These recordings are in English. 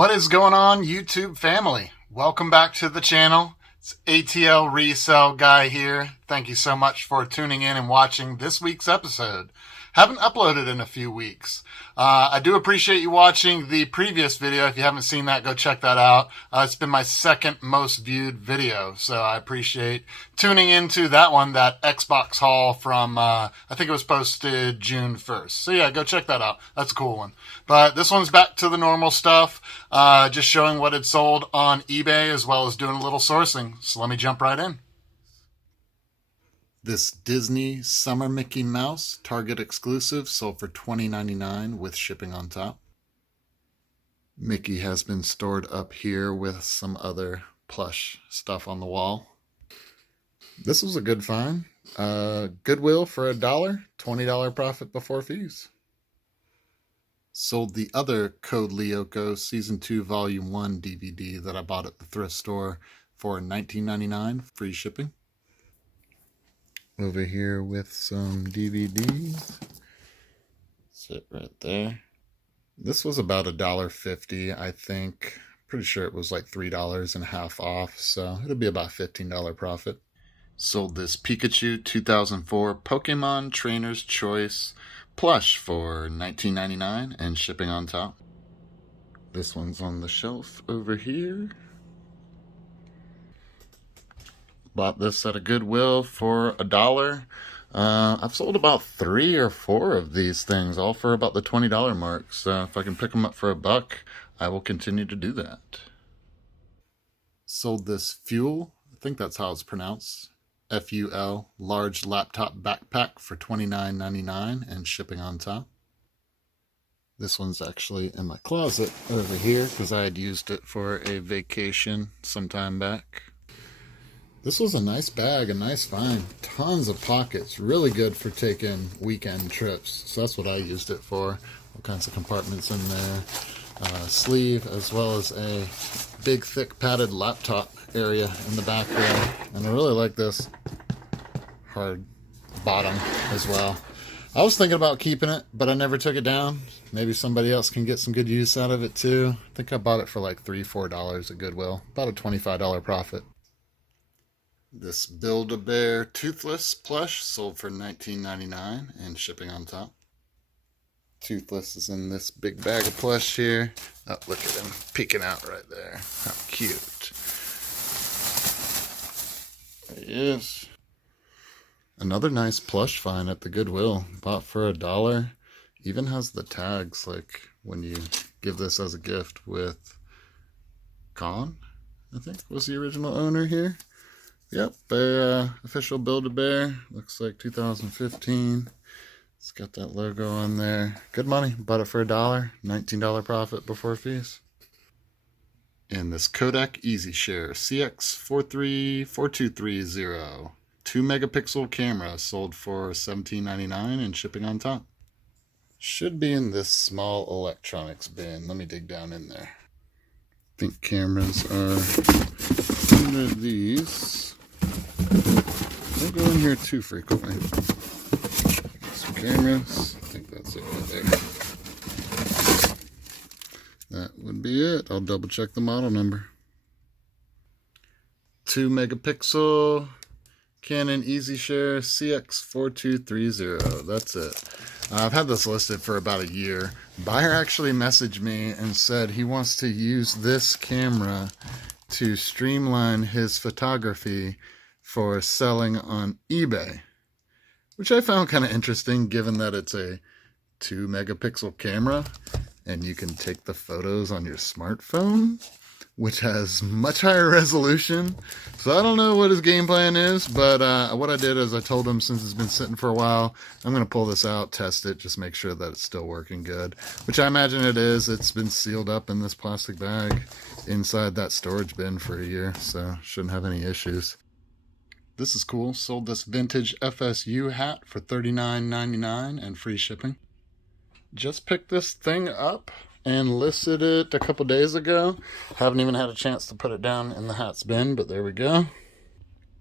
What is going on, YouTube family? Welcome back to the channel. It's ATL Resell Guy here. Thank you so much for tuning in and watching this week's episode. Haven't uploaded in a few weeks. I do appreciate you watching the previous video. If you haven't seen that, go check that out. It's been my second most viewed video, so I appreciate tuning into that one, that Xbox haul from, I think it was posted June 1st. So yeah, go check that out. That's a cool one. But this one's back to the normal stuff, just showing what had sold on eBay as well as doing a little sourcing. So let me jump right in. This Disney Summer Mickey Mouse Target exclusive sold for $20.99 with shipping on top. Mickey has been stored up here with some other plush stuff on the wall. This was a good find. Goodwill for $1, $20 profit before fees. Sold the other Code Lyoko Season 2 Volume 1 DVD that I bought at the thrift store for $19.99, free shipping. Over here with some DVDs. Sit right there. This was about $1.50, I think. Pretty sure it was like $3 and a half off, so it'll be about $15 profit. Sold this Pikachu 2004 Pokemon Trainer's Choice plush for $19.99 and shipping on top. This one's on the shelf over here. Bought this at a Goodwill for $1. I've sold about 3 or 4 of these things, all for about the $20 mark. So if I can pick them up for $1, I will continue to do that. Sold this Fuel, I think that's how it's pronounced, F-U-L, large laptop backpack for $29.99 and shipping on top. This one's actually in my closet over here because I had used it for a vacation some time back. This was a nice bag, a nice find. Tons of pockets. Really good for taking weekend trips. So that's what I used it for. All kinds of compartments in there. Sleeve, as well as a big, thick, padded laptop area in the back there. And I really like this hard bottom as well. I was thinking about keeping it, but I never took it down. Maybe somebody else can get some good use out of it too. I think I bought it for like $3, $4 at Goodwill. About a $25 profit. This Build-A-Bear Toothless plush sold for $19.99 and shipping on top. Toothless is in this big bag of plush here. Oh, look at him peeking out right there. How cute. There he is. Another nice plush find at the Goodwill. Bought for $1. Even has the tags, like when you give this as a gift with Con, I think was the original owner here. Yep, official Build-A-Bear. Looks like 2015. It's got that logo on there. Good money. Bought it for $1. $19 profit before fees. And this Kodak EasyShare CX434230. 2 megapixel camera sold for $17.99 and shipping on top. Should be in this small electronics bin. Let me dig down in there. I think cameras are under these. Don't go in here too frequently. Some cameras. I think that's it right there. That would be it. I'll double check the model number. 2 megapixel Canon EasyShare CX4230. That's it. I've had this listed for about a year. Buyer actually messaged me and said he wants to use this camera to streamline his photography for selling on eBay, which I found kind of interesting given that it's a 2 megapixel camera and you can take the photos on your smartphone, which has much higher resolution. So I don't know what his game plan is, but what I did is I told him, since it's been sitting for a while, I'm going to pull this out, test it, just make sure that it's still working good, which I imagine it is. It's been sealed up in this plastic bag inside that storage bin for a year, so shouldn't have any issues. This is cool. Sold this vintage FSU hat for $39.99 and free shipping. Just picked this thing up and listed it a couple days ago. Haven't even had a chance to put it down in the hats bin, but there we go.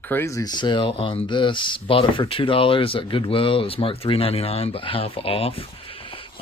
Crazy sale on this. Bought it for $2 at Goodwill. It was marked $3.99, but half off.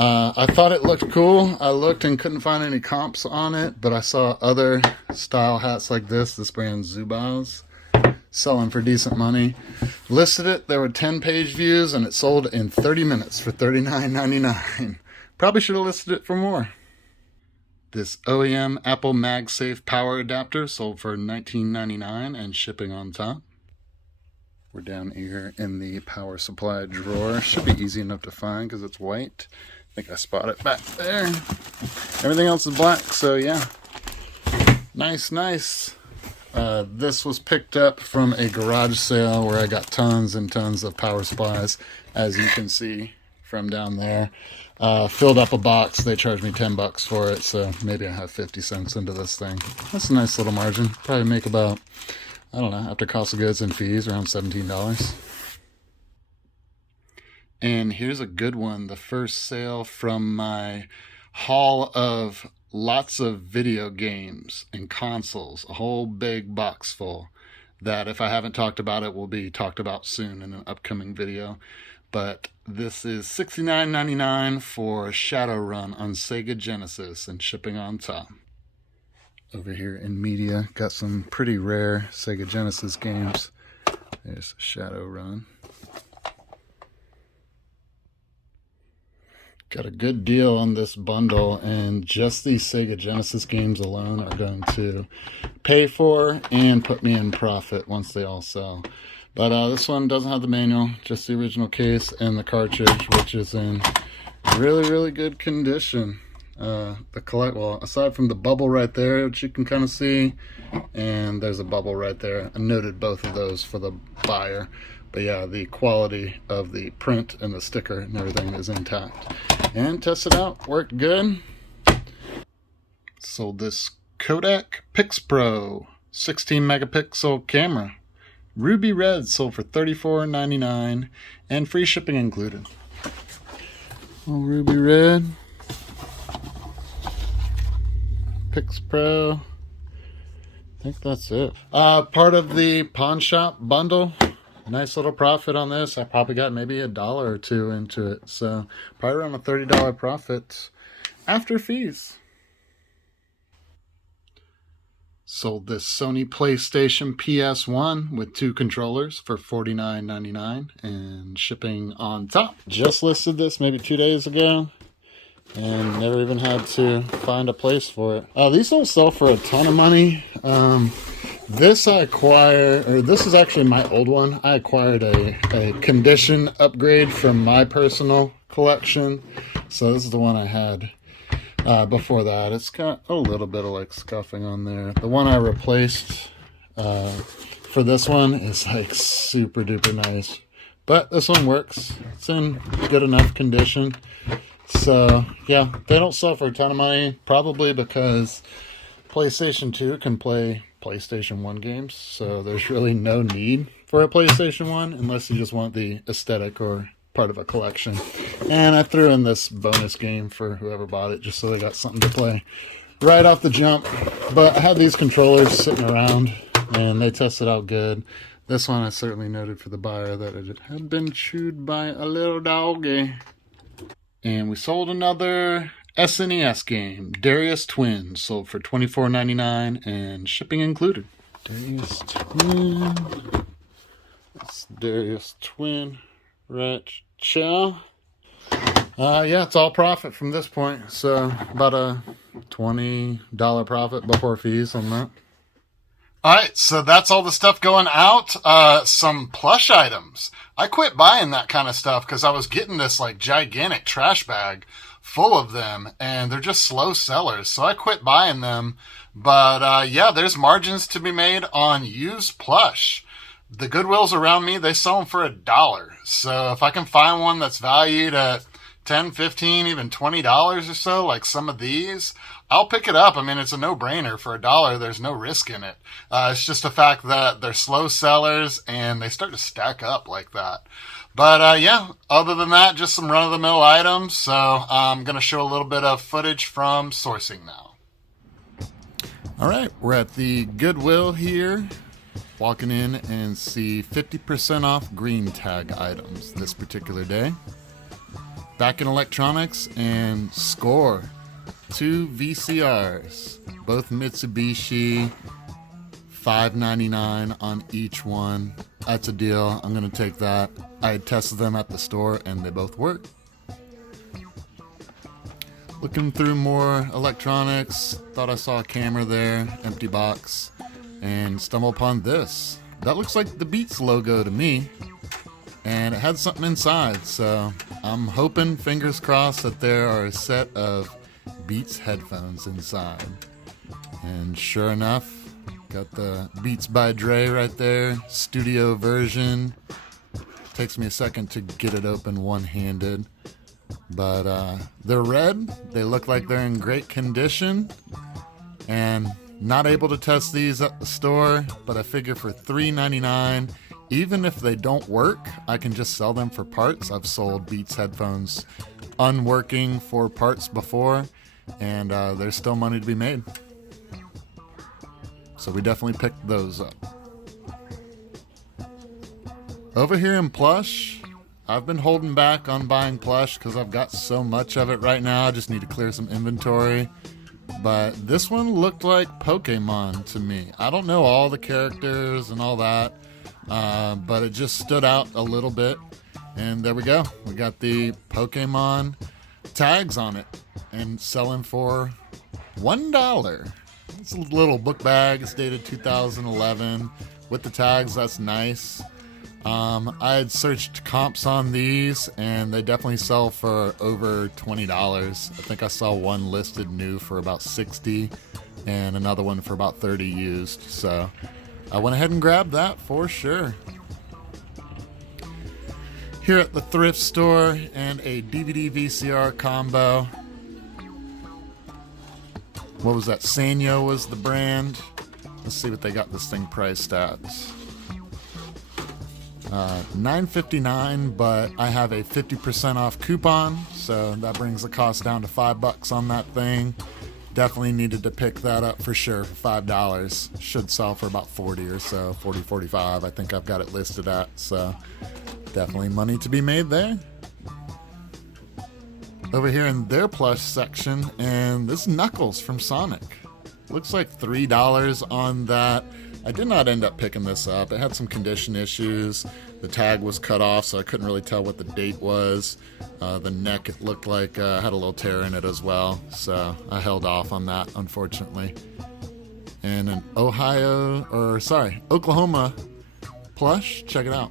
I thought it looked cool. I looked and couldn't find any comps on it, but I saw other style hats like this brand Zubaz, selling for decent money. Listed it, there were 10 page views, and it sold in 30 minutes for $39.99. Probably should have listed it for more. This OEM Apple MagSafe power adapter sold for $19.99 and shipping on top. We're down here in the power supply drawer. Should be easy enough to find because it's white. I think I spot it back there. Everything else is black, so yeah. Nice, nice. This was picked up from a garage sale where I got tons and tons of power supplies, as you can see from down there. Filled up a box. They charged me $10 for it, so maybe I have 50 cents into this thing. That's a nice little margin. Probably make about, I don't know, after cost of goods and fees, around $17. And here's a good one. The first sale from my haul of lots of video games and consoles. A whole big box full that, if I haven't talked about it, will be talked about soon in an upcoming video. But this is $69.99 for Shadowrun on Sega Genesis and shipping on top. Over here in media, got some pretty rare Sega Genesis games. There's Shadowrun. Got a good deal on this bundle, and just these Sega Genesis games alone are going to pay for and put me in profit once they all sell. But this one doesn't have the manual, just the original case and the cartridge, which is in really, really good condition. Well, aside from the bubble right there, which you can kind of see, and there's a bubble right there. I noted both of those for the buyer. But yeah, the quality of the print and the sticker and everything is intact. And tested out, worked good. Sold this Kodak PixPro 16 megapixel camera. Ruby Red sold for $34.99 and free shipping included. Oh, Ruby Red. PixPro. I think that's it. Part of the pawn shop bundle. Nice little profit on this. I probably got maybe $1 or $2 into it. So probably around a $30 profit after fees. Sold this Sony PlayStation PS1 with 2 controllers for $49.99 and shipping on top. Just listed this maybe 2 days ago and never even had to find a place for it. These don't sell for a ton of money. This I acquired, or this is actually my old one. I acquired a condition upgrade from my personal collection. So this is the one I had before that. It's got a little bit of like scuffing on there. The one I replaced for this one is like super duper nice. But this one works. It's in good enough condition. So yeah, they don't sell for a ton of money. Probably because PlayStation 2 can play PlayStation 1 games, so there's really no need for a PlayStation 1 unless you just want the aesthetic or part of a collection. And I threw in this bonus game for whoever bought it just so they got something to play right off the jump. But I had these controllers sitting around and they tested out good. This one I certainly noted for the buyer that it had been chewed by a little doggy. And we sold another SNES game, Darius Twin, sold for $24.99 and shipping included. Darius Twin. That's Darius Twin. Right, chow. Yeah, it's all profit from this point. So about a $20 profit before fees on that. Alright, so that's all the stuff going out. Some plush items. I quit buying that kind of stuff because I was getting this like gigantic trash bag full of them, and they're just slow sellers, so I quit buying them. But yeah, there's margins to be made on used plush. The Goodwills around me, they sell them for $1. So if I can find one that's valued at $10, $15, even $20 or so, like some of these, I'll pick it up. I mean, it's a no-brainer. For $1, there's no risk in it. It's just the fact that they're slow sellers and they start to stack up like that. But yeah, other than that, just some run-of-the-mill items. So I'm going to show a little bit of footage from sourcing now. All right, we're at the Goodwill here. Walking in and see 50% off green tag items this particular day. Back in electronics and score. 2 VCRs, both Mitsubishi, $5.99 on each one. That's a deal. I'm going to take that. I had tested them at the store and they both work. Looking through more electronics, thought I saw a camera there, empty box, and stumbled upon this. That looks like the Beats logo to me, and it had something inside, so I'm hoping, fingers crossed, that there are a set of Beats headphones inside. And sure enough, got the Beats by Dre right there, studio version. Takes me a second to get it open one-handed. But they're red. They look like they're in great condition. And not able to test these at the store, but I figure for $3.99, even if they don't work, I can just sell them for parts. I've sold Beats headphones unworking for parts before, and there's still money to be made. So we definitely picked those up. Over here in Plush, I've been holding back on buying Plush because I've got so much of it right now. I just need to clear some inventory. But this one looked like Pokemon to me. I don't know all the characters and all that, but it just stood out a little bit. And there we go. We got the Pokemon tags on it and selling for $1. It's a little book bag. It's dated 2011. With the tags, that's nice. I had searched comps on these, and they definitely sell for over $20. I think I saw one listed new for about $60 and another one for about $30 used. So I went ahead and grabbed that for sure. Here at the thrift store, and a DVD VCR combo. What was that? Sanyo was the brand. Let's see what they got this thing priced at. $9.59, but I have a 50% off coupon, so that brings the cost down to $5 on that thing. Definitely needed to pick that up for sure for $5. Should sell for about 40 or so, 40, 45. I think I've got it listed at, so definitely money to be made there. Over here in their Plush section, and this Knuckles from Sonic. Looks like $3 on that. I did not end up picking this up. It had some condition issues. The tag was cut off, so I couldn't really tell what the date was. The neck, it looked like had a little tear in it as well, so I held off on that, unfortunately. And an Oklahoma Plush. Check it out.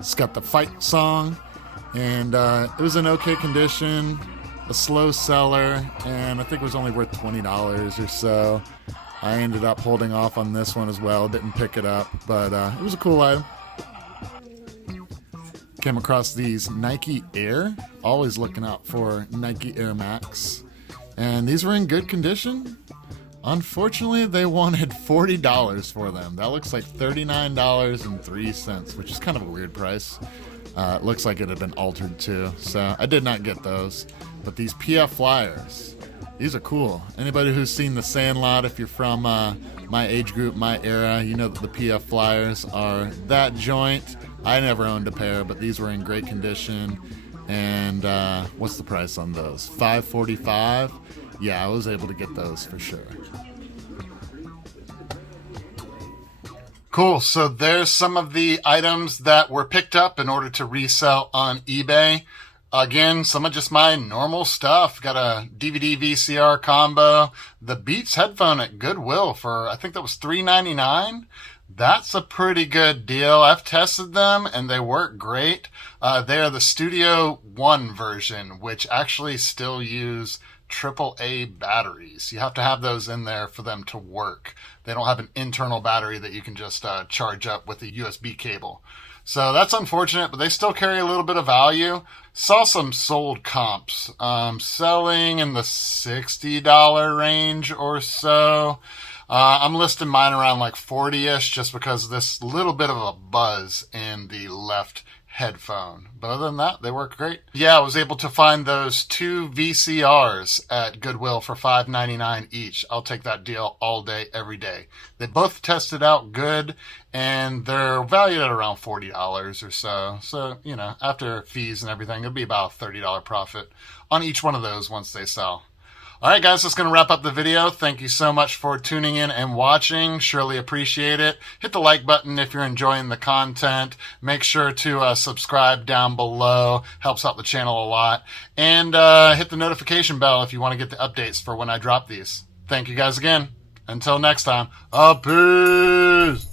It's got the fight song, and it was in okay condition. A slow seller, and I think it was only worth $20 or so. I ended up holding off on this one as well. Didn't pick it up, but it was a cool item. Came across these Nike Air. Always looking out for Nike Air Max. And these were in good condition. Unfortunately, they wanted $40 for them. That looks like $39.03, which is kind of a weird price. It looks like it had been altered too, so I did not get those. But these PF Flyers, these are cool. Anybody who's seen The Sandlot, if you're from my age group, my era, you know that the PF Flyers are that joint. I never owned a pair, but these were in great condition. And what's the price on those? $5.45? Yeah, I was able to get those for sure. Cool, so there's some of the items that were picked up in order to resell on eBay. Again, some of just my normal stuff. Got a DVD VCR combo. The Beats headphone at Goodwill for, I think that was $3.99. That's a pretty good deal. I've tested them and they work great. They are the Studio One version, which actually still use AAA batteries. You have to have those in there for them to work. They don't have an internal battery that you can just charge up with a USB cable. So that's unfortunate, but they still carry a little bit of value. Saw some sold comps, selling in the $60 range or so. I'm listing mine around like 40-ish just because of this little bit of a buzz in the left headphone. But other than that, they work great. Yeah, I was able to find those 2 VCRs at Goodwill for $5.99 each. I'll take that deal all day, every day. They both tested out good, and they're valued at around $40 or so. So, you know, after fees and everything, it'll be about a $30 profit on each one of those once they sell. All right, guys, that's going to wrap up the video. Thank you so much for tuning in and watching. Surely appreciate it. Hit the like button if you're enjoying the content. Make sure to subscribe down below. Helps out the channel a lot. And hit the notification bell if you want to get the updates for when I drop these. Thank you guys again. Until next time, peace.